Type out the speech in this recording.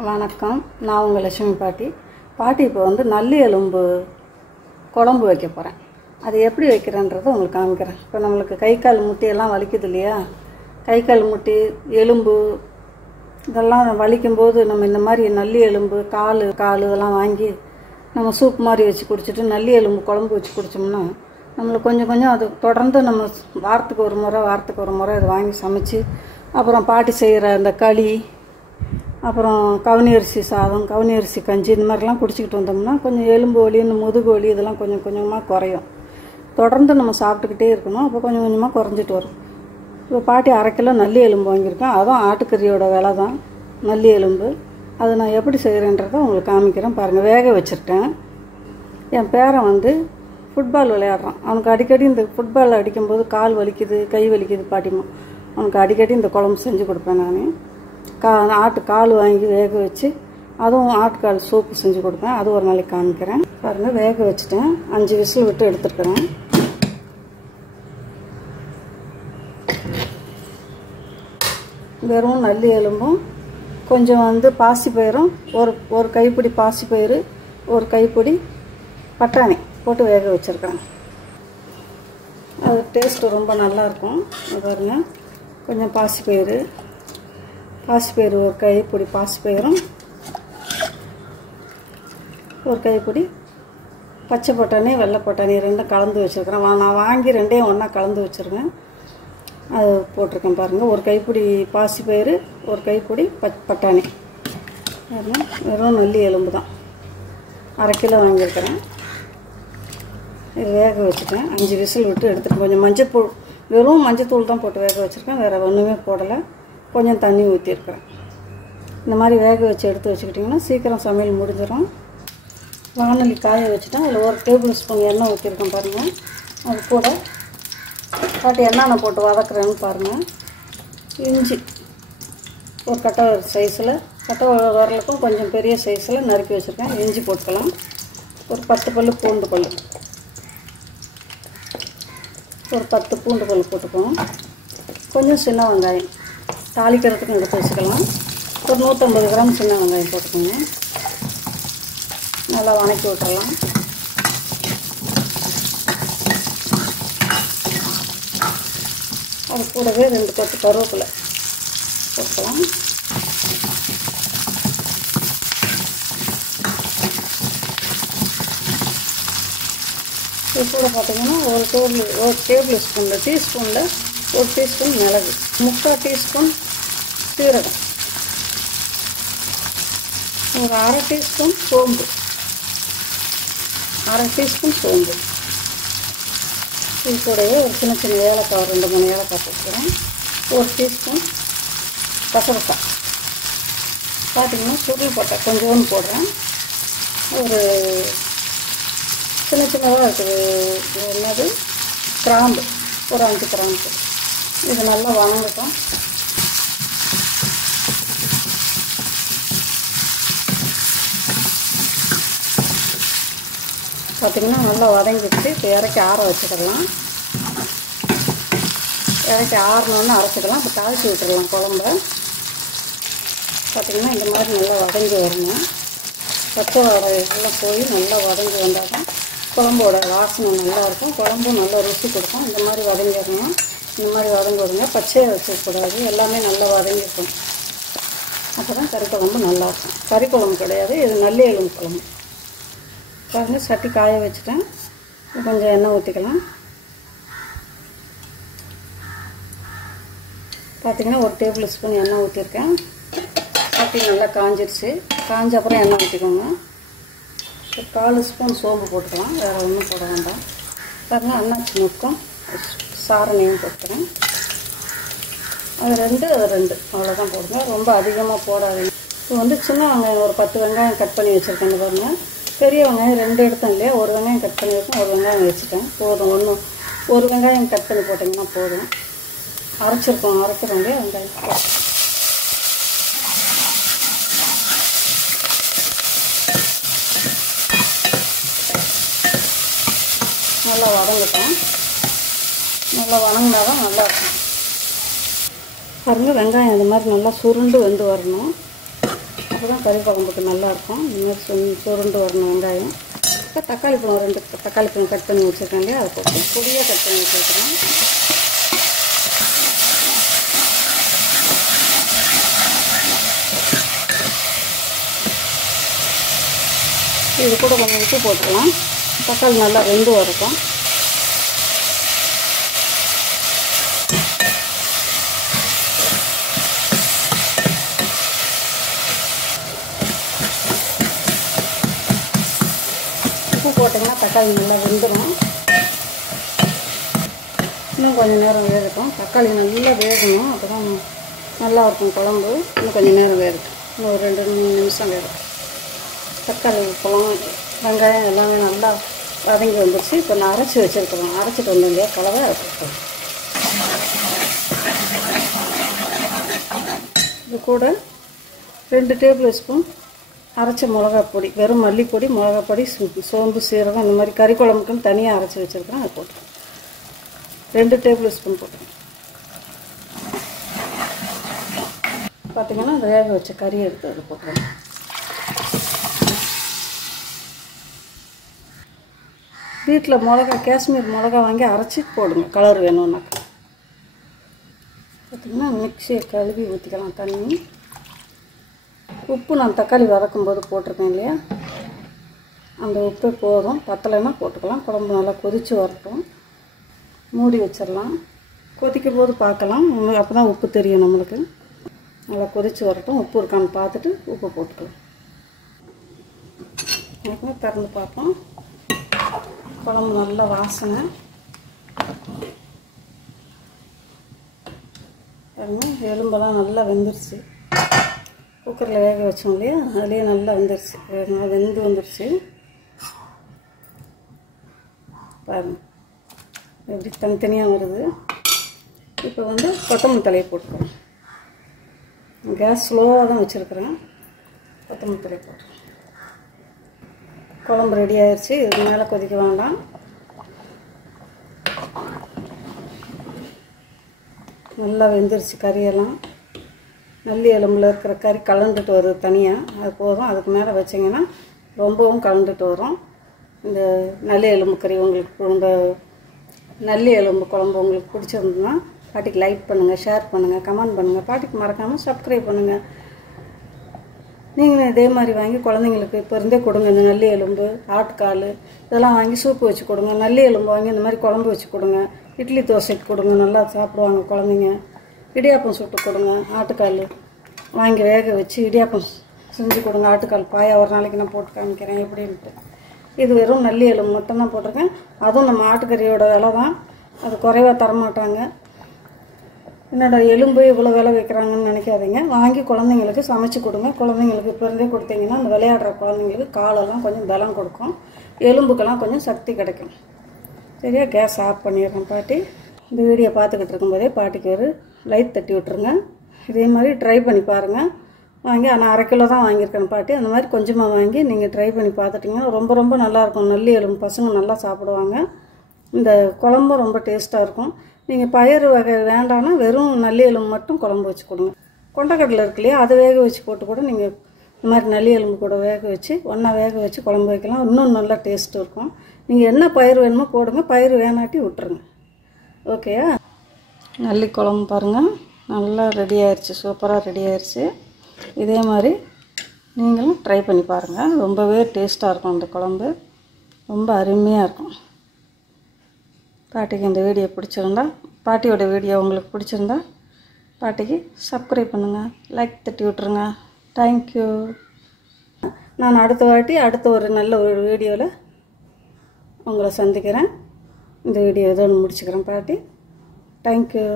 வணக்கம். நான் உங்கள் லட்சுமி பாட்டி. இப்போ வந்து நல்லி எலும்பு குழம்பு வைக்க போகிறேன். அது எப்படி வைக்கிறேன்றதை உங்களுக்கு காமிக்கிறேன். இப்போ நம்மளுக்கு கை கால் முட்டியெல்லாம் வலிக்குது இல்லையா? கை கால் முட்டி எலும்பு இதெல்லாம் வலிக்கும்போது நம்ம இந்த மாதிரி நல்லி எலும்பு கால் இதெல்லாம் வாங்கி நம்ம சூப் மாதிரி வச்சு குடிச்சிட்டு நல்லி எலும்பு குழம்பு வச்சு குடித்தோம்னா நம்மளுக்கு கொஞ்சம் கொஞ்சம் அது தொடர்ந்து நம்ம வாரத்துக்கு ஒரு முறை அதை வாங்கி சமைச்சு, அப்புறம் பாட்டி செய்கிற அந்த களி, அப்புறம் கவுனி அரிசி சாதம், கவுனி அரிசி கஞ்சி இந்த மாதிரிலாம் குடிச்சிக்கிட்டு வந்தோம்னா கொஞ்சம் எலும்பு வலி, இந்த முதுகு வலி இதெல்லாம் கொஞ்சம் கொஞ்சமாக குறையும். தொடர்ந்து நம்ம சாப்பிட்டுக்கிட்டே இருக்கணும். அப்போ கொஞ்சம் கொஞ்சமாக குறைஞ்சிட்டு வரும். இப்போ பாட்டி 1/2 கிலோ நல்லி எலும்பு வாங்கியிருக்கேன். அதுவும் ஆட்டுக்கறியோட விலை தான் நல்லி எலும்பு. அது நான் எப்படி செய்கிறேன்றதை உங்களுக்கு காமிக்கிறேன் பாருங்கள். வேக வச்சுருக்கேன். என் பேரன் வந்து ஃபுட்பால் விளையாடுறான். அவனுக்கு அடிக்கடி இந்த ஃபுட்பால் அடிக்கும்போது கால் வலிக்குது, கை வலிக்குது பாட்டிமா. அவனுக்கு அடிக்கடி இந்த குழம்பு செஞ்சு கொடுப்பேன். நான் ஆட்டு கால் வாங்கி வேக வச்சு அதுவும் ஆட்டுக்கால் சூப்பு செஞ்சு கொடுப்பேன். அது ஒரு நாளைக்கு காமிக்கிறேன் பாருங்கள். வேக வச்சுட்டேன். 5 விசில் விட்டு எடுத்துருக்கிறேன். வெறும் நல்லி எலும்பும் கொஞ்சம் வந்து பாசிப்பயிரும், ஒரு கைப்பிடி பாசிப்பயிறு, ஒரு கைப்பிடி பட்டாணி போட்டு வேக வச்சுருக்கேன். அது டேஸ்ட்டு ரொம்ப நல்லாயிருக்கும். பாருங்க, கொஞ்சம் பாசிப்பயிறு ஒரு கைப்பிடி பாசிப்பயிரும், ஒரு கைப்பிடி பச்சை பட்டாணி, வெள்ளை பட்டாணி ரெண்டும் கலந்து வச்சுருக்கிறேன். நான் வாங்கி ரெண்டையும் ஒன்றா கலந்து வச்சுருக்கேன். அது போட்டிருக்கேன் பாருங்கள். ஒரு கைப்பிடி பாசிப்பயிறு, ஒரு கைப்பிடி பட்டாணி. வெறும் நல்லி எலும்பு தான் 1/2 கிலோ வாங்கியிருக்கிறேன். இது வேக வச்சுட்டேன். 5 விசில் விட்டு எடுத்துருக்கேன். கொஞ்சம் மஞ்சத்தூள், வெறும் மஞ்சத்தூள் தான் போட்டு வேக வச்சுருக்கேன். வேறு ஒன்றுமே போடலை. கொஞ்சம் தண்ணி ஊற்றிருக்கிறேன். இந்த மாதிரி வேக வச்சு எடுத்து வச்சுக்கிட்டிங்கன்னா சீக்கிரம் சமையல் முடிஞ்சிடும். வானொலி காய வச்சுட்டேன். அதில் 1 டேபிள் ஸ்பூன் எண்ணெய் ஊற்றிருக்கேன் பாருங்கள். அது கூட பாட்டி எண்ணெய் போட்டு வதக்குறேன்னு பாருங்கள். இஞ்சி ஒரு கட்டை சைஸில், கட்டை வரலுக்கும் கொஞ்சம் பெரிய சைஸில் நறுக்கி வச்சுருக்கேன். இஞ்சி போட்டுக்கலாம். ஒரு 10 பல் பூண்டு பல், ஒரு 10 பூண்டு பல் போட்டுக்கோங்க. கொஞ்சம் சின்ன வெங்காயம் தாளிக்கிறதுக்கும் எடுத்து வச்சுக்கலாம். ஒரு 150 கிராம் சின்ன வெங்காயம் போட்டுக்கோங்க. நல்லா வதக்கி விட்டுறலாம். அது கூடவே 2 கொத்து கருவேப்பிலை போட்டுக்கலாம். இது கூட பார்த்திங்கன்னா ஒரு டேபிள் ஸ்பூனில், டீஸ்பூனில் 1 டீஸ்பூன் மிளகு, 3/4 டீஸ்பூன் சீரகம், ஒரு 1/2 டீஸ்பூன் சோம்பு, 1/2 டீஸ்பூன் சோம்பு. இது கூடவே ஒரு சின்ன ஏலக்காய், 2-3 ஏலக்காய் போட்டுக்கிறேன். 1 டீஸ்பூன் கசகசா பார்த்திங்கன்னா சுருள் பட்டை கொஞ்சோன்னு போடுறேன். ஒரு சின்னதாக இருக்குது என்னது கிராம்பு, ஒரு 5 கிராம்பு. இது நல்லா வதங்கட்டும். பார்த்திங்கன்னா நல்லா வதங்கிட்டு இப்போ இறக்கி ஆற வச்சுக்கலாம். இறக்கி ஆறணுன்னு அரைச்சிக்கலாம். இப்போ தாளித்து விட்டுடலாம் குழம்ப. பார்த்திங்கன்னா இந்த மாதிரி நல்லா வதங்கி வரணும். பச்சை வாடையெல்லாம் போய் நல்லா வதங்கி வந்தால் தான் குழம்போட வாசனை நல்லாயிருக்கும். குழம்பும் நல்லா ருசி கொடுக்கும். இந்த மாதிரி வதங்கிடணும். இந்த மாதிரி வதங்கி விடுங்க. பச்சையாக வச்சுக்கூடாது. எல்லாமே நல்லா வதங்கிருக்கும். அப்போ தான் கறி குழம்பு நல்லாயிருக்கும். கறி குழம்பு கிடையாது, இது நல்லி எலும்பு குழம்பு. பாருங்கள், சட்டி காய வச்சுட்டேன். கொஞ்சம் எண்ணெய் ஊற்றிக்கலாம். பார்த்திங்கன்னா 1 டேபிள் ஸ்பூன் எண்ணெய் ஊற்றிருக்கேன். சட்டி நல்லா காஞ்சிடுச்சு. காஞ்ச அப்புறம் எண்ணெய் ஊற்றிக்கோங்க. ஒரு 1/4 ஸ்பூன் சோம்பு போட்டுக்கலாம். வேறு ஒன்றும் போட வேண்டாம். பாருங்கள், அன்னாச்சி முக்கம் சாரணையும் போட்டுக்கிறேன். அது 2 அவ்வளோதான் போடுங்க. ரொம்ப அதிகமாக போடாதீங்க. இப்போ வந்து சின்ன வெங்காயம் ஒரு 10 வெங்காயம் கட் பண்ணி வச்சுருக்கேன் பாருங்கள். பெரிய வெங்காயம் 2 எடுத்தேன் இல்லையா? ஒரு வெங்காயம் கட் பண்ணி வைப்பேன், ஒரு வெங்காயம் வச்சுட்டேன். போதும். ஒரு வெங்காயம் கட் பண்ணி போட்டிங்கன்னா போதும். அரைக்கிறோம் இல்லையா வெங்காயம். நல்லா வதங்கட்டும். நல்லா வதங்கினா தான் நல்லாயிருக்கும். பாருங்கள், வெங்காயம் அது மாதிரி நல்லா சுருண்டு வெந்து வரணும். அப்போ தான் கறி குழம்புக்கு நல்லாயிருக்கும். இந்த மாதிரி சுருண்டு வரணும் வெங்காயம். இப்போ தக்காளி பழம் 2 தக்காளி பழம் கட் பண்ணி வச்சுருக்கேன் இல்லையா, அதை போட்டு பொடியாக கட் பண்ணி வச்சுருக்கிறேன். இது கூட கொஞ்சம் உப்பு போட்டுக்கலாம். தக்காளி நல்லா வெந்து வரட்டும். உப்பு போட்டிங்கன்னா தக்காளி நல்லா வெந்துடும். இன்னும் கொஞ்சம் நேரம் வேகட்டும். தக்காளி நல்லா வேகணும், அப்போ தான் நல்லாயிருக்கும் குழம்பு. இன்னும் கொஞ்சம் நேரம் வேகட்டும். இன்னும் ஒரு 2-3 நிமிஷம் வேகட்டும். தக்காளி பழம் வெங்காயம் எல்லாமே நல்லா வதங்கி வந்துடுச்சு. இப்போ நான் அரைச்சி வச்சுருக்கிறேன். அரைச்சிட்டு வந்தேன் இல்லையா கலவை, அரைச்சிருக்கேன். இது கூட 2 டேபிள் ஸ்பூன் அரைச்ச மிளகாப்பொடி, வெறும் மல்லிப்பொடி, மிளகாப்பொடி, சோம்பு, சீரகம், இந்த மாதிரி கறி குழம்புக்குன்னு தனியாக அரைச்சி வச்சுருக்கிறேன். அதை போட்டுருக்கேன். 2 டேபிள் ஸ்பூன் போட்டுருக்கேன். பார்த்திங்கன்னா வேக வச்ச கறி எடுத்து அதை போட்டுருவேன். வீட்டில் மிளகா, காஷ்மீர் மிளகா வாங்கி அரைச்சி போடுங்க, கலர் வேணும்னாக்கா. பார்த்திங்கன்னா மிக்சியை கழுவி ஊற்றிக்கலாம் தண்ணி. உப்பு நான் தக்காளி வதக்கும்போது போட்டிருக்கேன் இல்லையா, அந்த உப்பு போதும். பத்தலைன்னா போட்டுக்கலாம். குழம்பு நல்லா கொதித்து வரட்டும். மூடி வச்சிடலாம். கொதிக்கும் போது பார்க்கலாம், அப்போ தான் உப்பு தெரியும் நம்மளுக்கு. நல்லா கொதித்து வரட்டும். உப்பு இருக்கான்னு பார்த்துட்டு உப்பு போட்டுக்கலாம். அதுக்குமே திறந்து பார்ப்போம். குழம்பு நல்ல வாசனை. எலும்பெல்லாம் நல்லா வெந்துருச்சு. குக்கரில் வேக வச்சோம் இல்லையா, அதுலேயே நல்லா வெந்துருச்சு. வெந்து வந்துருச்சு பாருங்க, எப்படி தனித்தனியாக வருது. இப்போ கொத்தமல்லி தலையை போட்டுக்கிறேன். கேஸ் ஸ்லோவாக தான் வச்சுருக்கிறேன். கொத்தமல்லி தலையை போட்டுக்கிறேன். குழம்பு ரெடி ஆயிடுச்சு. இதுக்கு மேலே கொதிக்க வேண்டாம். நல்லா வெந்துருச்சு கறியெல்லாம். நல்லி எலும்பில் இருக்கிற கறி கலந்துட்டு வருது தனியாக, அது போதும். அதுக்கு மேலே வச்சிங்கன்னா ரொம்பவும் கலந்துட்டு வரும். இந்த நல்லி எலும்பு கறி உங்களுக்கு, நல்லி எலும்பு குழம்பு உங்களுக்கு பிடிச்சிருந்ததுன்னா பாட்டிக்கு லைக் பண்ணுங்கள், ஷேர் பண்ணுங்கள், கமெண்ட் பண்ணுங்கள். பாட்டிக்கு மறக்காமல் சப்ஸ்கிரைப் பண்ணுங்கள். நீங்களும் இதே மாதிரி வாங்கி குழந்தைங்களுக்கு இப்போ இருந்தே கொடுங்க. இந்த நல்லி எலும்பு, ஆட்டுக்கால் இதெல்லாம் வாங்கி சூப்பு வச்சு கொடுங்க. நல்லி எலும்பு வாங்கி இந்த மாதிரி குழம்பு வச்சு கொடுங்க. இட்லி தோசைக்கு கொடுங்க, நல்லா சாப்பிடுவாங்க குழந்தைங்க. இடியாப்பம் சுட்டு கொடுங்க. ஆட்டுக்கால் வாங்கி வேக வச்சு இடியாப்பம் செஞ்சு கொடுங்க. ஆட்டுக்கால் பாயா ஒரு நாளைக்கு நான் போட்டு காமிக்கிறேன் எப்படின்ட்டு. இது வெறும் நல்லி எலும்பு மட்டும்தான் போட்டிருக்கேன். அதுவும் நம்ம ஆட்டுக்கறியோட விலை தான், அது குறைவாக தரமாட்டாங்க. என்னோட எலும்பு இவ்வளோ விலை வைக்கிறாங்கன்னு நினைக்காதீங்க. வாங்கி குழந்தைங்களுக்கு சமைச்சு கொடுங்க. குழந்தைங்களுக்கு இப்போ இருந்தே கொடுத்தீங்கன்னா அந்த விளையாடுற குழந்தைங்களுக்கு காலெல்லாம் கொஞ்சம் பலம் கொடுக்கும், எலும்புக்கெல்லாம் கொஞ்சம் சக்தி கிடைக்கும். சரியா? கேஸ் ஆஃப் பண்ணிடுறேன் பாட்டி. இந்த வீடியோ பார்த்துக்கிட்டு இருக்கும்போதே பாட்டிக்கு ஒரு லைட் தட்டி விட்டுருங்க. இதே மாதிரி ட்ரை பண்ணி பாருங்கள். வாங்கி ஆனால் 1/2 கிலோ தான் வாங்கியிருக்கேன் பாட்டி. அந்த மாதிரி கொஞ்சமாக வாங்கி நீங்கள் ட்ரை பண்ணி பார்த்துட்டிங்கன்னா ரொம்ப ரொம்ப நல்லாயிருக்கும். நல்லி எலும்பு பசங்க நல்லா சாப்பிடுவாங்க. இந்த குழம்பும் ரொம்ப டேஸ்ட்டாக இருக்கும். நீங்கள் பயிறு வகை வேண்டாம்னா வெறும் நல்லி எலும்பு மட்டும் குழம்பு வச்சு கொடுங்க. கொண்டக்கடலை இருக்கு இல்லையா, அதை வேக வச்சு போட்டு கூட நீங்கள் இந்த மாதிரி நல்லி எலும்பு கூட வேக வச்சு ஒன்றா வேக வச்சு குழம்பு வைக்கலாம். இன்னும் நல்லா டேஸ்ட் இருக்கும். நீங்கள் என்ன பயிறு வேணுமோ போடுங்க, பயிறு வேணாட்டி விட்டுருங்க. ஓகேயா? நல்லி குழம்பு பாருங்கள், நல்லா ரெடி ஆயிடுச்சு. சூப்பராக ரெடி ஆயிடுச்சு. இதே மாதிரி நீங்களும் ட்ரை பண்ணி பாருங்கள். ரொம்பவே டேஸ்ட்டாக இருக்கும். அந்த குழம்பு ரொம்ப அருமையாக இருக்கும். பாட்டிக்கு இந்த வீடியோ பிடிச்சிருந்தா, பாட்டியோட வீடியோ உங்களுக்கு பிடிச்சிருந்தா பாட்டிக்கு சப்ஸ்கிரைப் பண்ணுங்கள், லைக் தட்டி விட்ருங்க. தேங்க்யூ. நான் அடுத்த ஒரு நல்ல ஒரு வீடியோவில் உங்களை சந்திக்கிறேன். இந்த வீடியோ இதோடு முடிச்சுக்கிறேன் பாட்டி. தேங்க்யூ.